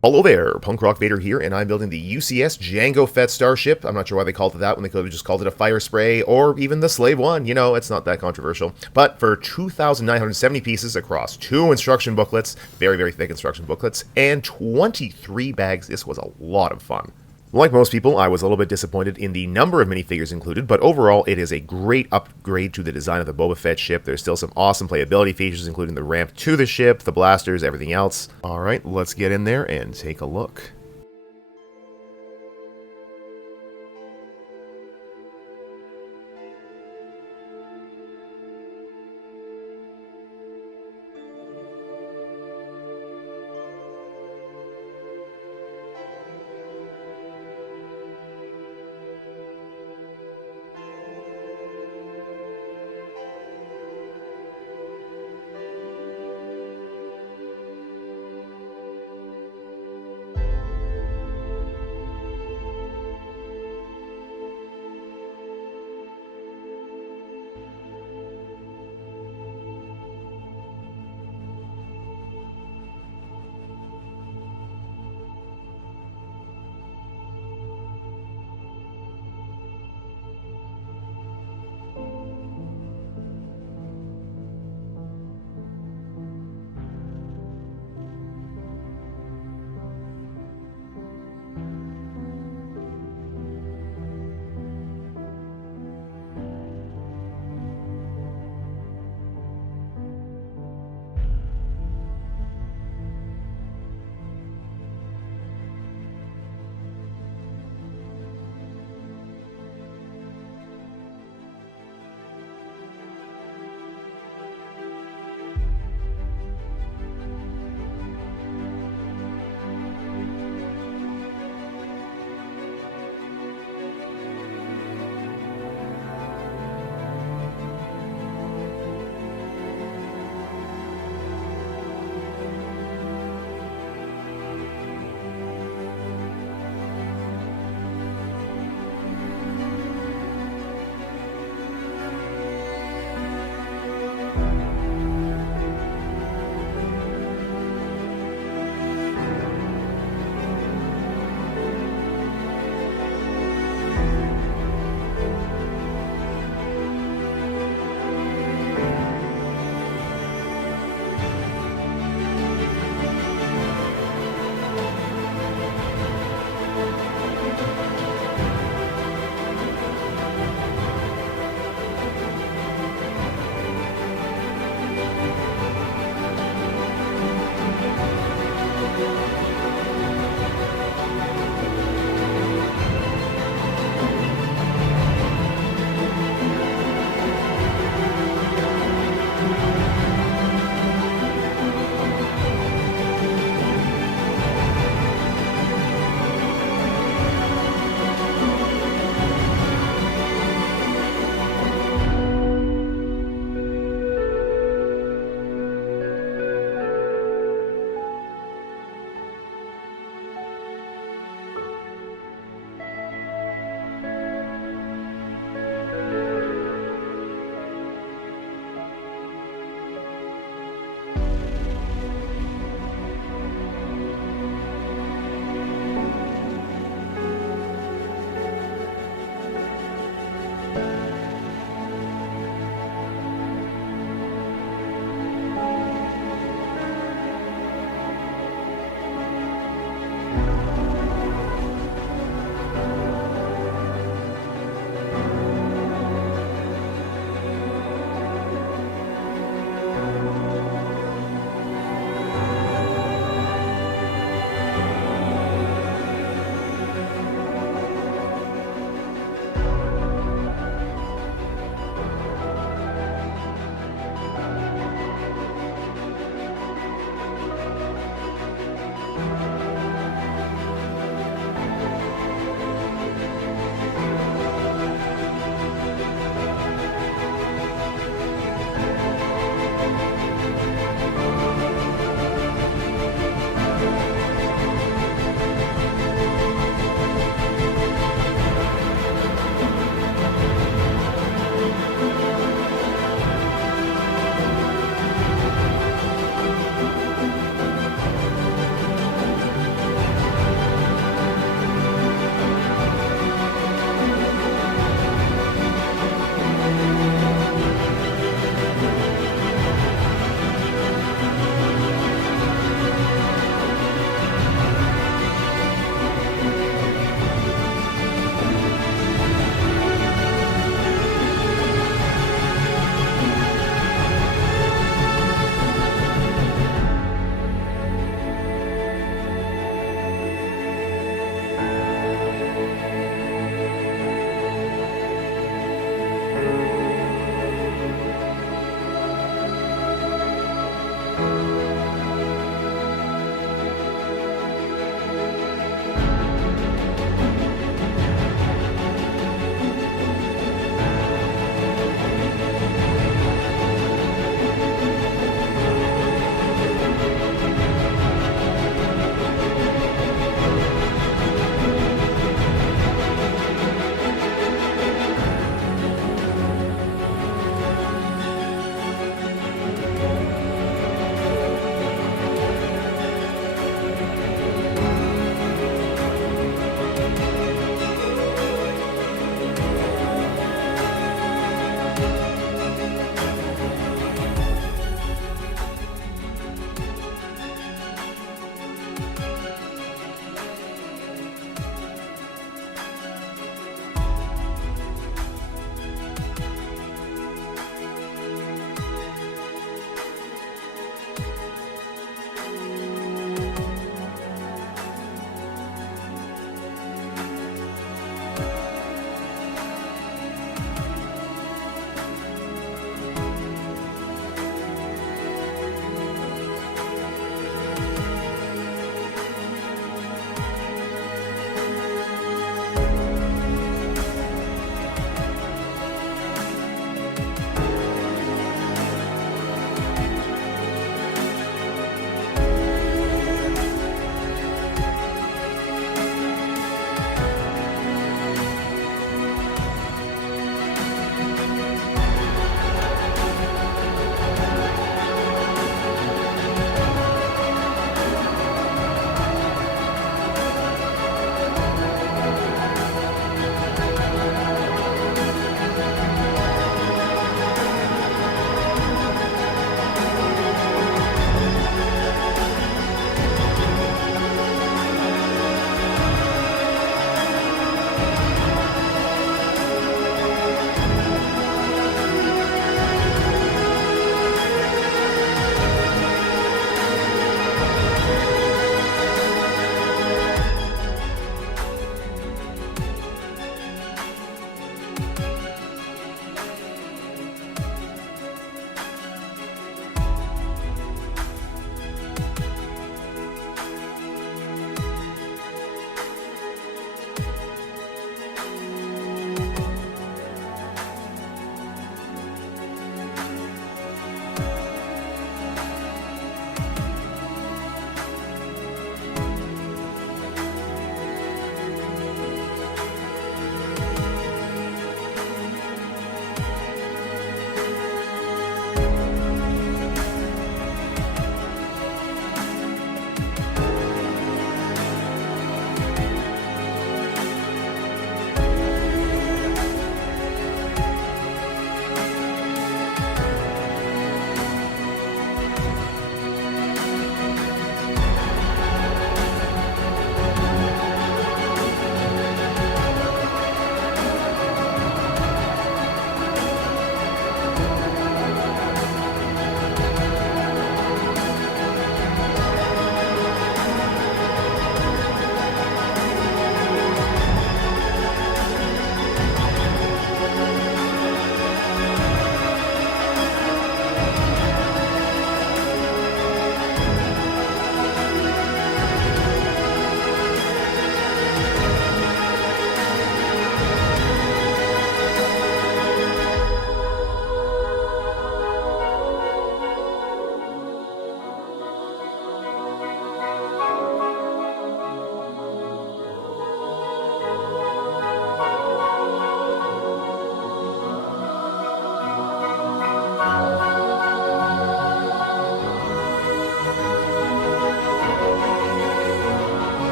Hello there, Punk Rock Vader here, and I'm building the UCS Jango Fett Starship. I'm not sure why they called it that when they could have just called it a Firespray, or even the Slave One. You know, it's not that controversial. But for 2,970 pieces across 2 instruction booklets, very, very thick instruction booklets, and 23 bags, this was a lot of fun. Like most people, I was a little bit disappointed in the number of minifigures included, but overall it is a great upgrade to the design of the Boba Fett ship. There's still some awesome playability features, including the ramp to the ship, the blasters, everything else. Alright, let's get in there and take a look.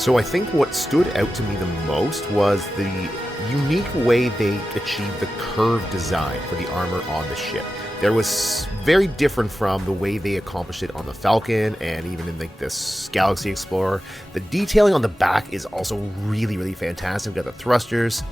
So I think what stood out to me the most was the unique way they achieved the curved design for the armor on the ship. There was very different from the way they accomplished it on the Falcon and even in like this Galaxy Explorer. The detailing on the back is also really, really fantastic. We've got the thrusters,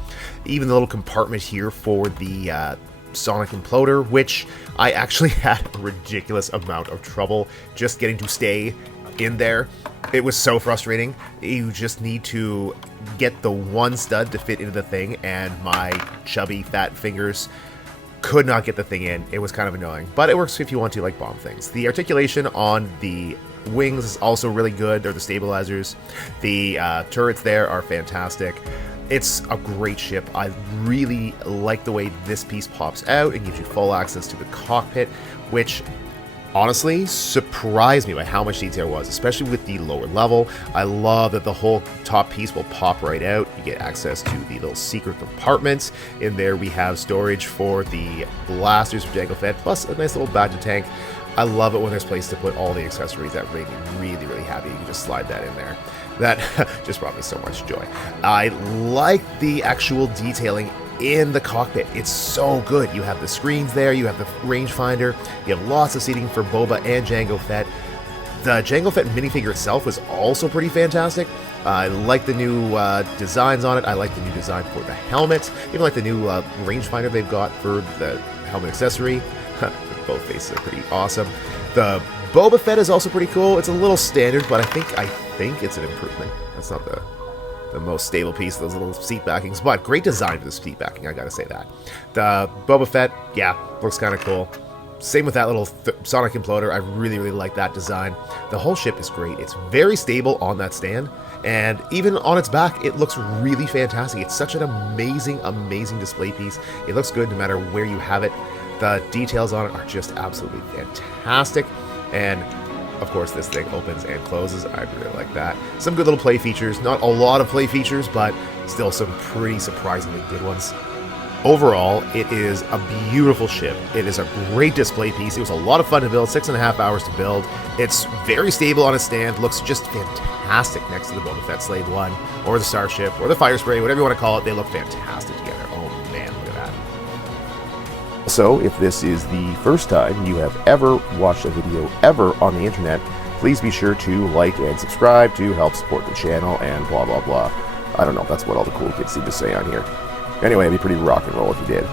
even the little compartment here for the sonic imploder, which I actually had a ridiculous amount of trouble just getting to stay in there. It was so frustrating. You just need to get the one stud to fit into the thing, and my chubby fat fingers could not get the thing in. It was kind of annoying, but it works if you want to like bomb things. The articulation on the wings is also really good. They're the stabilizers. The turrets there are fantastic. It's a great ship. I really like the way this piece pops out and gives you full access to the cockpit, which honestly surprised me by how much detail was, especially with the lower level. I love that the whole top piece will pop right out. You get access to the little secret compartments. In there we have storage for the blasters for Jango Fett, plus a nice little Bacta tank. I love it when there's place to put all the accessories. That made me really, really happy. You can just slide that in there. That just brought me so much joy. I like the actual detailing in the cockpit. It's so good. You have the screens there, you have the rangefinder, you have lots of seating for Boba and Jango Fett. The Jango Fett minifigure itself was also pretty fantastic. I like the new designs on it. I like the new design for the helmet. Even like the new rangefinder they've got for the helmet accessory. Both faces are pretty awesome. The Boba Fett is also pretty cool. It's a little standard, but I think it's an improvement. That's not the most stable piece of those little seat backings, but great design for the seat backing, I gotta say that. The Boba Fett, yeah, looks kind of cool. Same with that little sonic imploder. I really, really like that design. The whole ship is great. It's very stable on that stand, and even on its back, it looks really fantastic. It's such an amazing, amazing display piece. It looks good no matter where you have it. The details on it are just absolutely fantastic, and of course, this thing opens and closes. I really like that. Some good little play features. Not a lot of play features, but still some pretty surprisingly good ones. Overall, it is a beautiful ship. It is a great display piece. It was a lot of fun to build, 6.5 hours to build. It's very stable on its stand, looks just fantastic next to the Boba Fett Slave 1, or the Starship, or the Firespray, whatever you want to call it. They look fantastic together. Oh man, look at that. So, if this is the first time you have ever watched a video ever on the internet, please be sure to like and subscribe to help support the channel and blah blah blah. I don't know, that's what all the cool kids seem to say on here. Anyway, it'd be pretty rock and roll if you did.